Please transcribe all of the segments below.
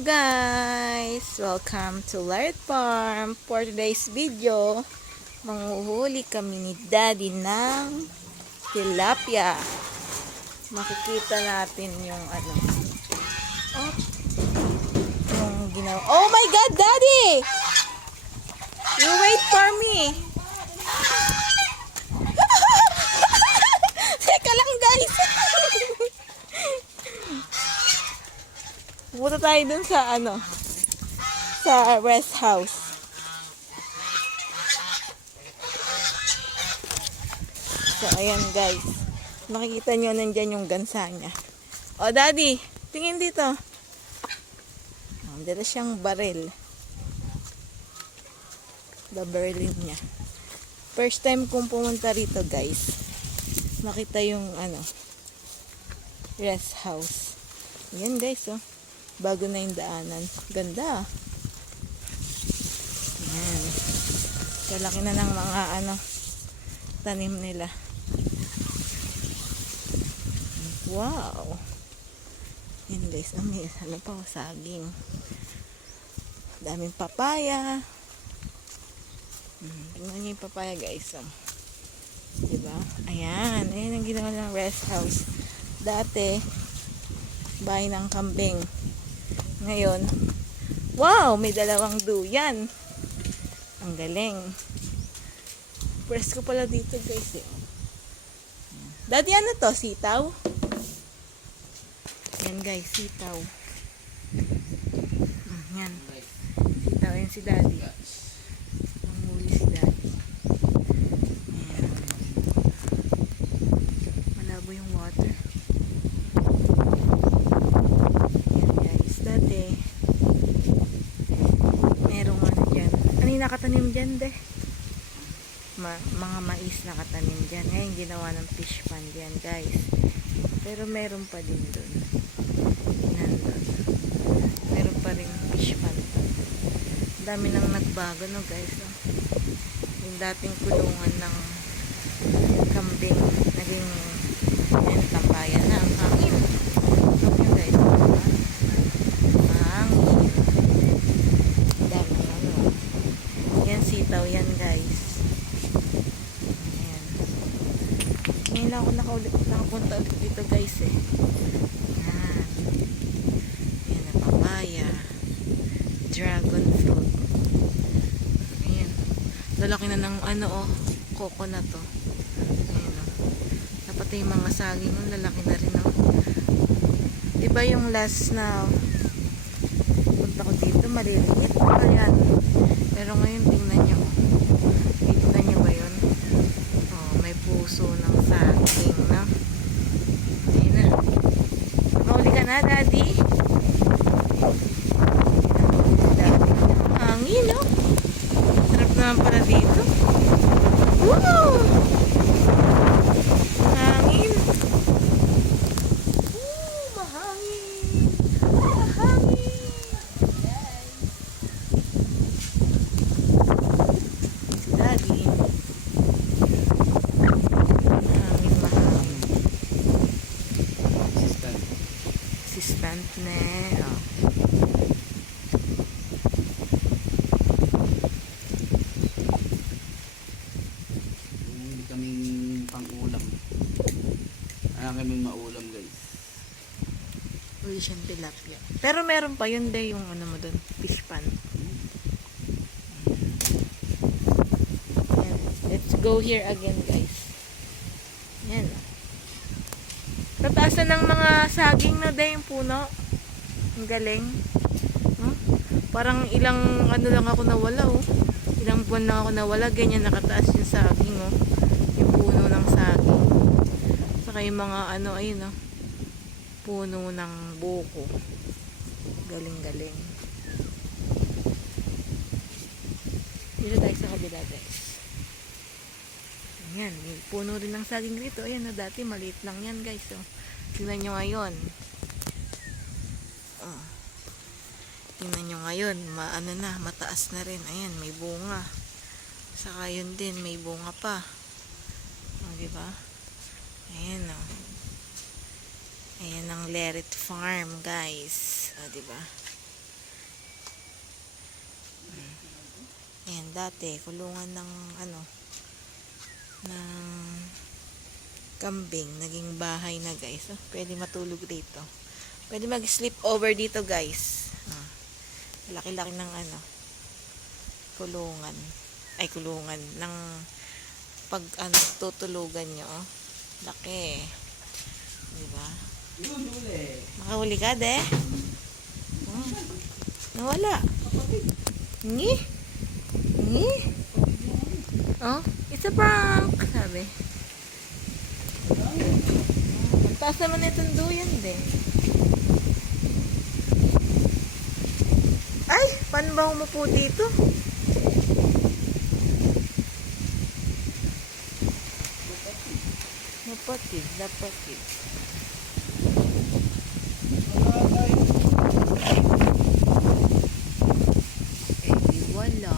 guys! Welcome to Laird Farm. For today's video, manghuhuli kami ni Daddy ng tilapia. Makikita natin yung oh, yung ginawa. Oh my God, Daddy! You wait for me. Teka lang, guys. Pupunta tayo dun sa sa rest house. So, ayan guys. Makikita nyo nandyan yung gansa niya. O, Daddy, tingin dito. Dito siyang baril. Babarilin niya. First time kong pumunta rito, guys. Makita yung rest house. Ayan guys, oh. Bago na yung daanan. Ganda. Ayan. Kalaki na ng mga tanim nila. Wow. Ayan guys. May saging. Daming papaya. Tingnan niyo yung papaya guys. Diba? Ayan. Ayan ang ginawa ng rest house. Dati, bahay ng kambing. Ngayon, wow, may dalawang duyan. Ang galing. Presko pala dito guys eh. Daddy, ano to? Sitaw? Yan guys, sitaw. Yan. Sitaw yan si Daddy. Manghuli si Daddy. Ayan. Malabo yung water. Nakatanim dyan mga mais nakatanim dyan. Ngayon ginawa ng fish pond yan guys, pero meron pa din dun. Nandun meron pa rin fish pond. Dami nang nagbago no guys, oh. Yung dating kulungan ng kambing naging tambayan na ang hangin. Okay guys, diba? Sitaw yan guys. Ayan. Ngayon lang ako nakapunta ulit dito guys eh. Ayan. Ayan na papaya. Dragon fruit. Ayan. Lalaki na ng coconut to. Ayan o. Dapat yung mga saging yung lalaki na rin o. Diba yung last na punta ko dito maliliit pa yan. Pero ngayon tingnan nyo. Tingnan nyo ba yun? Oh, may puso ng saging, no? Ayun na. Mahuli ka na, Daddy? Hangin, no? Sarap naman pala dito. Woo! Hangin. Mahangin. Mahangin. Assistant na hindi kaming pang-ulam. Kaya kaming maulam guys. Uli siyang tilapia. Pero meron pa yun day yung mo dun, fish pan. Yan. Let's go here again guys. Yan. Tataasan ng mga saging na day yung puno. Ang galing. Huh? Parang ilang lang ako nawala oh. Ilang buwan lang ako nawala. Ganyan nakataas yung saging oh. Yung puno ng saging. Saka yung mga ayun oh. Puno ng buko. Galing-galing. Dito tayo sa kabila guys. Ayan, may puno rin ng saging dito. Ayan, dati maliit lang yan guys. Oh. Tingnan nyo ngayon. Oh. Tingnan nyo ngayon. Mataas na rin. Ayan, may bunga. Saka yun din, may bunga pa. Oh, diba? Ayan, oh. Ayan ang Laird Farm, guys. O, diba? Ayan, dati, kulungan ng, ng kambing. Naging bahay na, guys. Oh, pwede matulog dito. Pwede mag-sleep over dito, guys. Laki-laki ng, kulungan. Ay, kulungan. Ng, pag, tutulugan nyo, oh. Laki. Diba? Yun, huli. Makahuli ka, de? Nawala. Ngi? Ngi? Oh, it's a prank, sabi. Ang taas naman itong duyan, de. Ay, paano ba umupo dito? Napatid, napatid. Eh, di wala.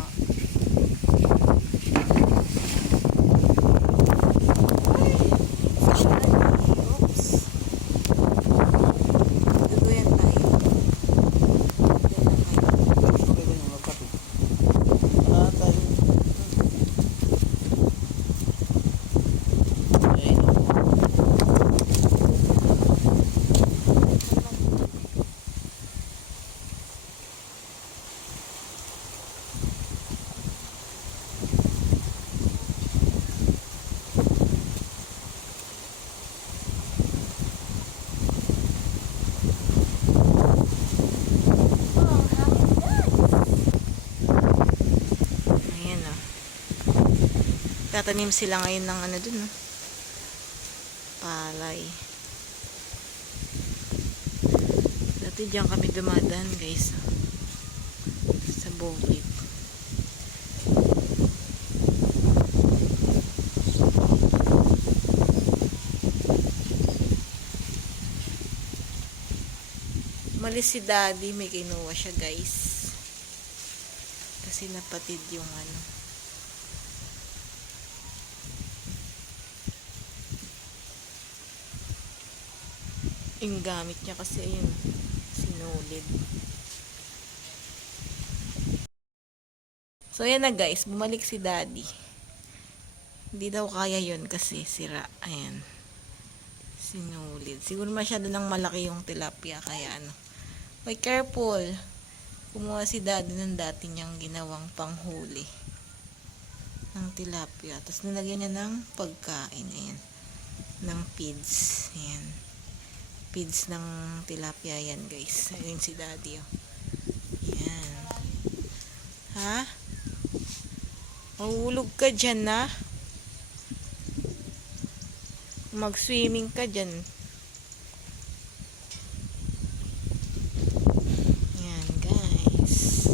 Oops. Duduyan tayo. Ayan, oh. Tatanim sila ngayon ng dun, oh. Palay. Dati diyan kami dumadaan, guys. Sa bukid. Malis si Daddy, may kinuha siya, guys. Kasi napatid yung yung gamit niya kasi yun, sinulid. So, yan na, guys. Bumalik si Daddy. Hindi daw kaya yun kasi sira. Ayan. Sinulid. Siguro masyado nang malaki yung tilapia. Kaya Be careful. Kumuha si Daddy ng dati niyang ginawang panghuli ng tilapia. Tapos nilagyan niya ng pagkain. Ayan. Ng feeds. Ayan. Feeds ng tilapia yan, guys. Ayun si Daddy, oh. Ayan. Ha? Mahulog ka dyan, na. Mag-swimming ka dyan. Ayan, guys.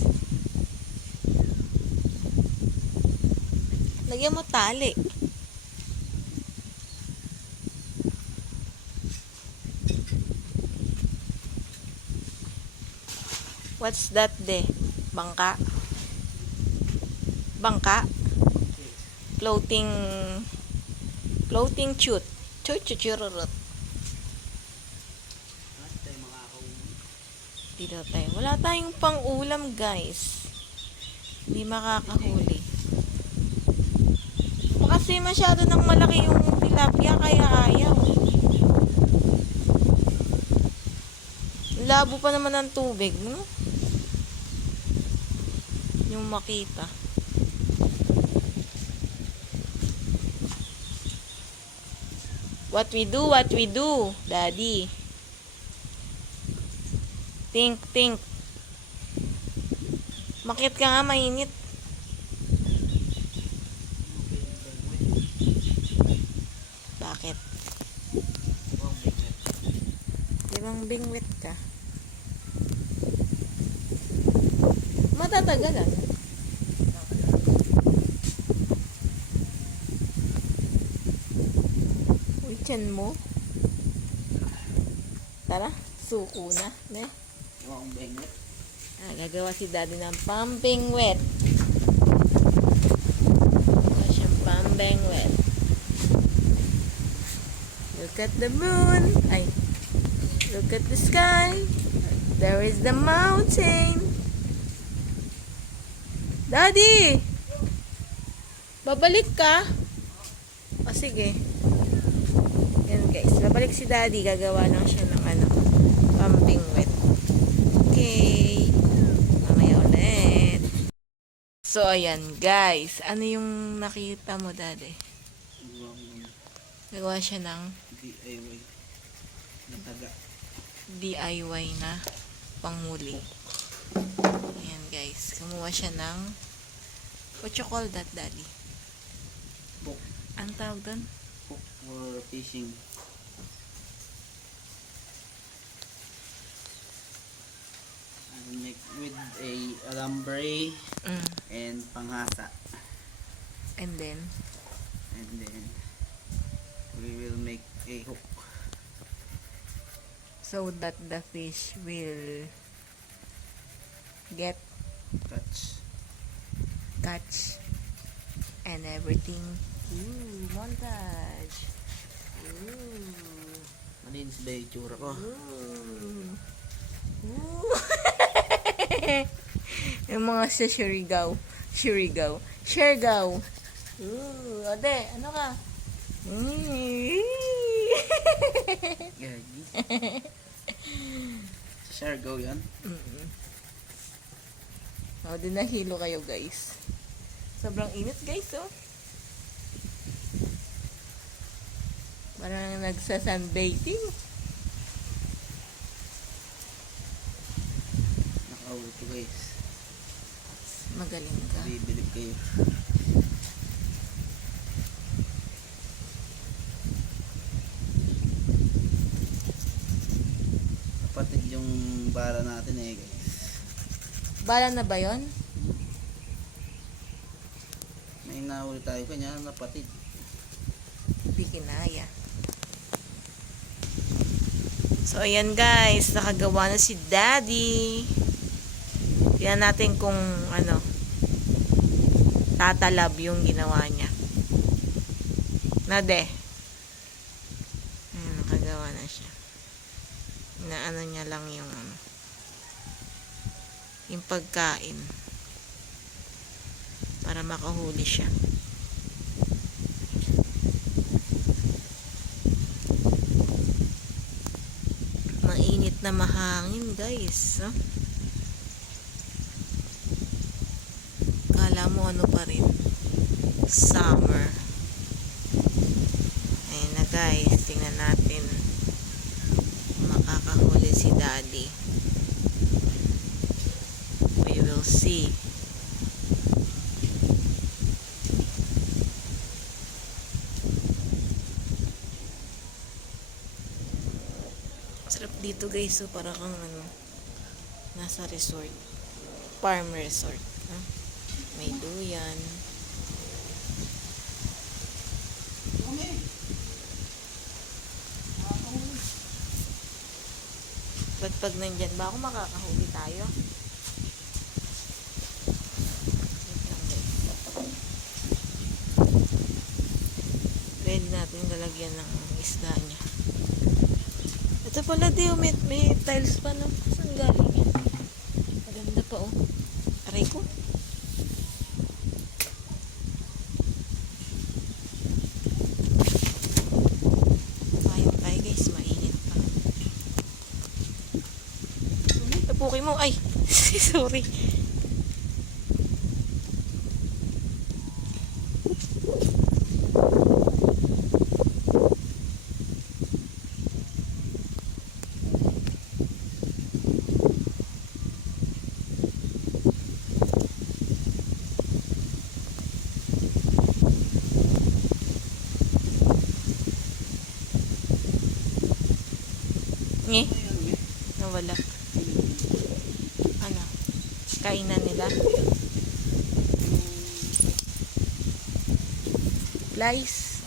Lagyan mo tali. What's that, de? Bangka? Bangka? Floating chute. Chuchururut. Dito tayo. Wala tayong pang-ulam, guys. Hindi makakahuli. Kasi masyado nang malaki yung tilapia, kaya ayaw. Labo pa naman ng tubig, no? Yung makita. What we do, Daddy. Think. Makit ka nga, mainit. Bakit? Limang bingwit ka. Matatagalan. Uy, tiyan mo. Tara, suko na. Ne? Gagawa si Daddy ng pumping wet. Gagawa siyang pumping wet. Look at the moon. Ay, look at the sky. There is the mountain. Daddy! Babalik ka? O sige. Yan guys. Babalik si Daddy. Gagawa lang siya ng pumping wet. Okay. Mamaya ulit. So, ayan guys. Ano yung nakita mo, Daddy? Gagawa siya ng DIY. Nataga. DIY na panghuli. Ayan guys. Kumuha siya ng what you call that, Daddy? Hook. Ang tawag doon? Hook for fishing. And make with a alambre and panghasa. And then, we will make a hook. so that the fish will get catch and everything. Ooh, montage. Ooh. Malinis ba yung itsura ko? Ooh. Ooh. Yung mga sa Shurigaw. Shergaw. Ooh, ade, ano ka? Gagi. Share go yan. O, din nahilo kayo guys. Sobrang init guys, oh. Parang nagsa-sunbathing. Nakauwi ko guys. Magaling ka. Bibilib kayo. Kapatid yung bara natin eh guys. Bala na ba yon? May nahuli tayo kanya napatid. Hindi kinaya. So, ayan guys. Nakagawa na si Daddy. Tingnan natin kung tatalab yung ginawa niya. Nade. Ayan, nakagawa na siya. Inaano niya lang yung pagkain. Para makahuli siya. Mainit na mahangin guys, no? Kala mo ano pa rin, summer. Ayun na guys, tingnan natin kung makakahuli si Daddy. We will see. Sarap dito guys, so para kang nasa resort, farm resort, no? May duyan. Ba't pag nandyan ba ako makakahuli tayo? Wait lang guys. Ready natin lalagyan ng isda niya. Ito pala di, may tiles pa, no? Saan galing yan? Maganda pa, oh. Aray ko. Ayaw tayo guys, mainit pa. Tapukin mo, ay! Sorry. Nge? Nawala. Ano? Kainan nila? Flies?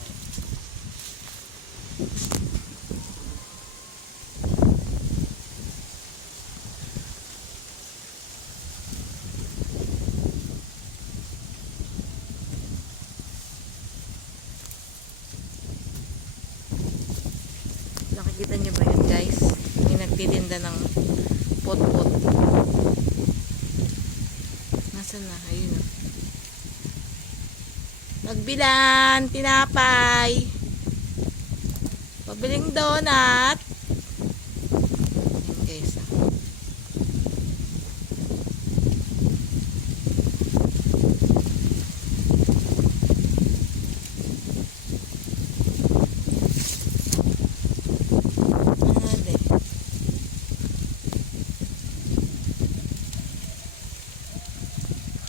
Nakikita niyo ba yun guys? May nagtitinda ng pot-pot. Nasaan na? Ayun o. Magbilan, tinapay. Pabiling donut. Ayan guys.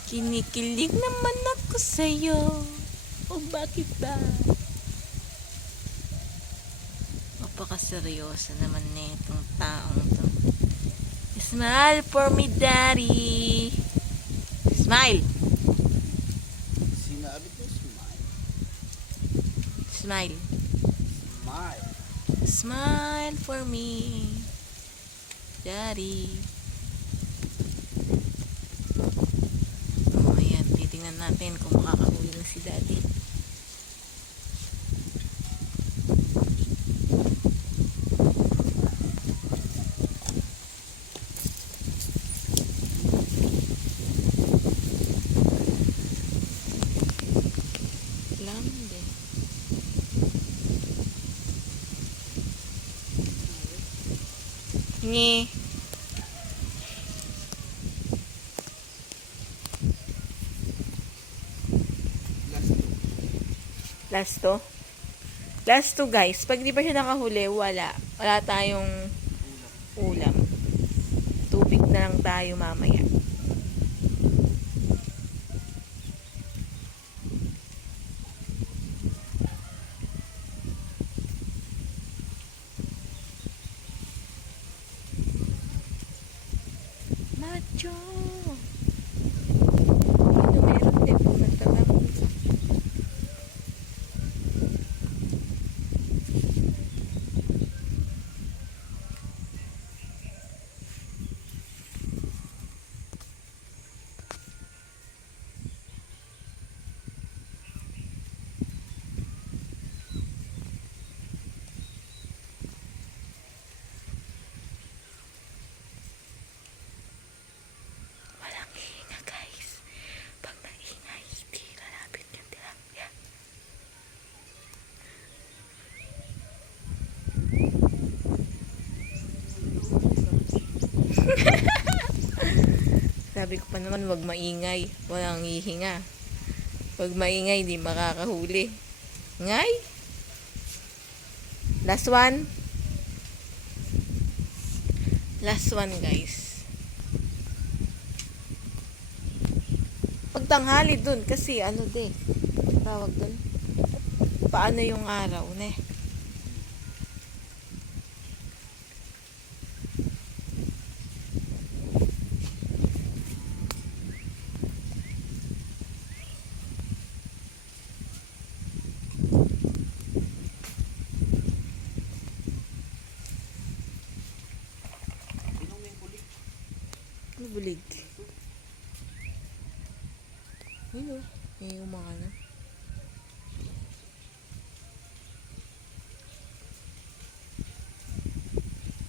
Kinikilig naman ako sa'yo. O bakit ba? Napakaseryoso naman na itong taong to. Smile for me, daddy. Smile. Sinabi ko, smile. Smile. Smile. Smile for me, daddy. Oh, ayan. Titingnan natin kung makakahuli na si daddy. Lambe. Hingi. Last Last to? Last to guys. Pag di pa siya nakahuli, wala. Wala tayong ulam. Tubig na lang tayo mamaya. Macho! Ito meron din po nagtatanong. Walang hinga guys. Pag naingay, hindi lalapit yung tilapia. Sabi ko pa naman wag maingay. Walang hihinga. Pag maingay, di makakahuli. Ngay? Last one. Last one guys. Pagtanghali dun kasi ano de. Tawag dun. Paano yung araw ne? Ano bulig? Ayun o. May umaka na.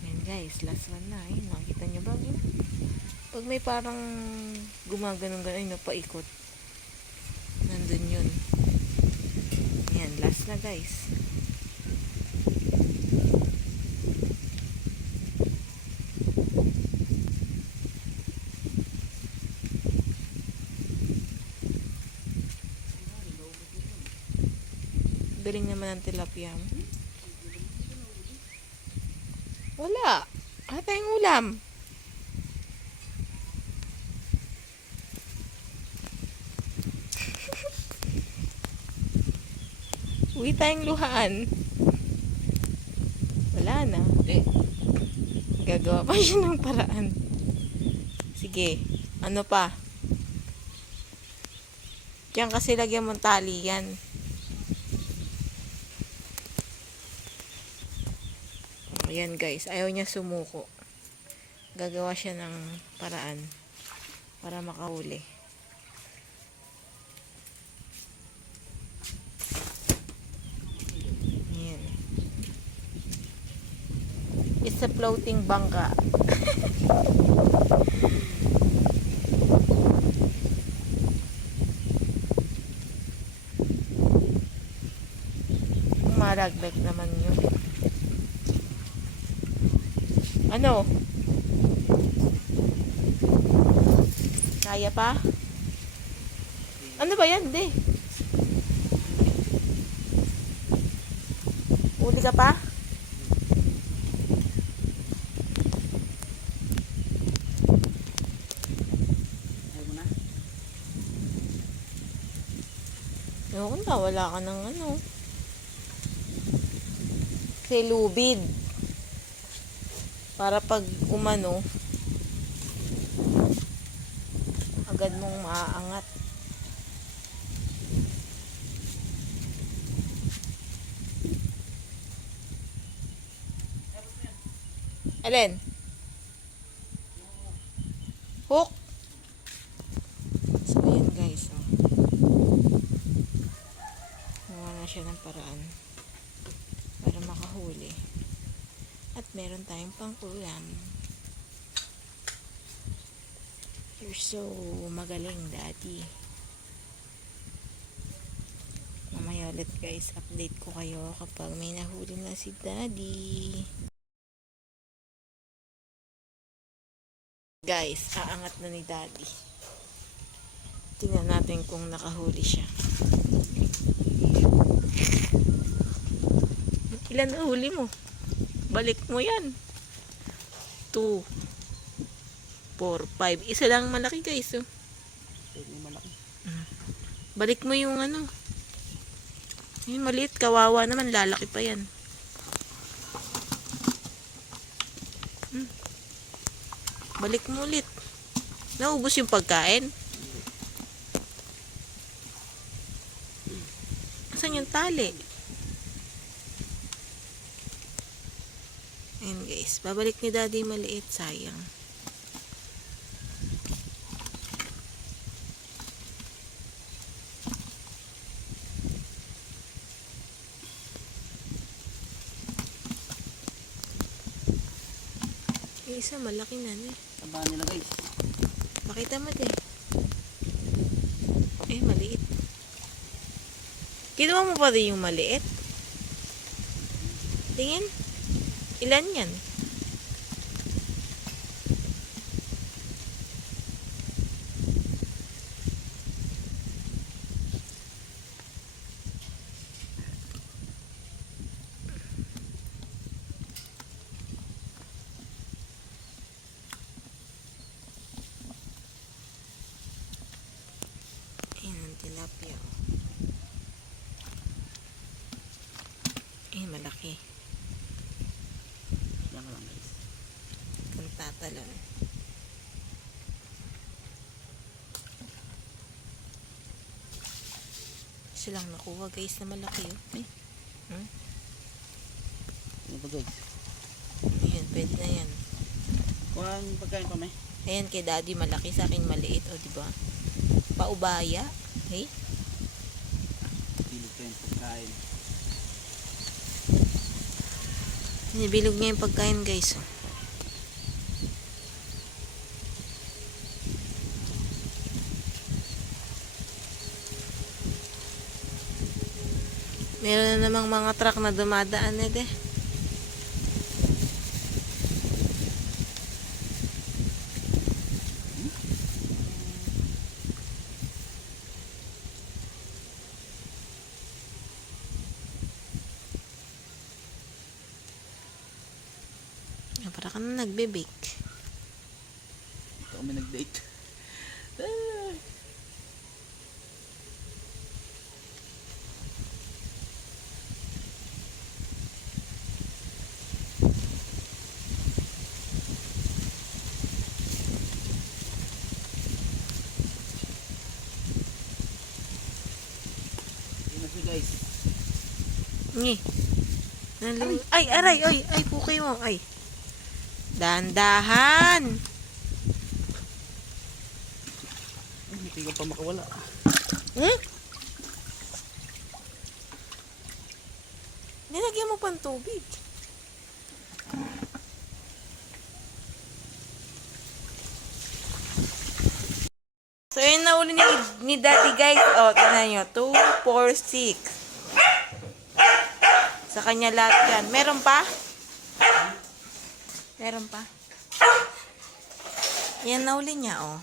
Yan guys, last one na. Ayun, nakikita nyo ba? Pag may parang gumaganong-ganon, ay napaikot. Nandun yun. Yan, last na guys. Galing naman ang tilapia mo. Wala. Wala tayong ulam. Uwi tayong luhaan. Wala na. Gagawa pa siya ng paraan. Sige. Ano pa? Diyan kasi lagyan mong tali yan. Ayan guys, ayaw niya sumuko. Gagawa siya ng paraan para makahuli. Ayan. It's a floating bangka. Malaglag naman yun. Ano? Kaya pa? Ano ba yan? Di. Uli ka pa? Ayaw mo na? Ewan ko na, wala ka ng ano. Kasi lubid. Para pag umano, agad mong maaangat. Alin? Hook? So, ayan guys. Oh. Gawa na siya ng paraan para makahuli. At meron tayong pang-ulam. You're so magaling, Daddy. Mamaya ulit guys, update ko kayo kapag may nahuli na si Daddy. Guys, aangat na ni Daddy. Tingnan natin kung nakahuli siya. Ilan na huli mo? Balik mo yan. 2, 4, 5. Isa lang malaki guys. Oh. Yung malaki. Balik mo yung ano. Yung maliit, kawawa naman. Lalaki pa yan. Balik mo ulit. Naubos yung pagkain. Asan yung tali? Ayan guys. Babalik ni Daddy maliit. Sayang. Yung isa malaki na eh. Tabahan nila guys. Pakita mo din. Eh, maliit. Kinuha mo pa rin yung maliit? Tingin. Ilan yan? Tilapia. Eh, malaki. Yan lang guys. Kung tatalon. Silang nakuha guys na malaki. Oh. Ano ba guys? Ayan, pwede na yan. Kuha ang pagkain pa may. Ayan, kay Daddy malaki, sa akin maliit. O, diba? Paubaya. Hey? Bilog ko yung pagkain. Sinibilog niya yung pagkain guys. Oh. Meron na namang mga truck na dumadaan eh. Para ka na nagbe-bake. Ito kami nag-date. Guys. Ngi. Ay, aray, ay, puki mo, ay. Dandahan. Hindi ko pa makawala. Nilagyan mo pang tubig. So, yun na uli ni Daddy guys. O, tignan nyo. 2, 4, 6. Sa kanya lahat yan. Meron pa? Meron pa? Yan, nauli niya, oh.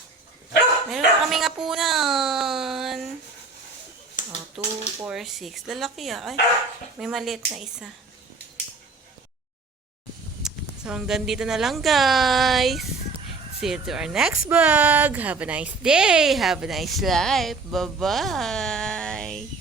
Meron pa kaming apunan. Oh, 2, 4, 6. Lalaki, ah. Ay, may maliit na isa. So, hanggang dito na lang, guys. See you to our next vlog. Have a nice day. Have a nice life. Bye-bye.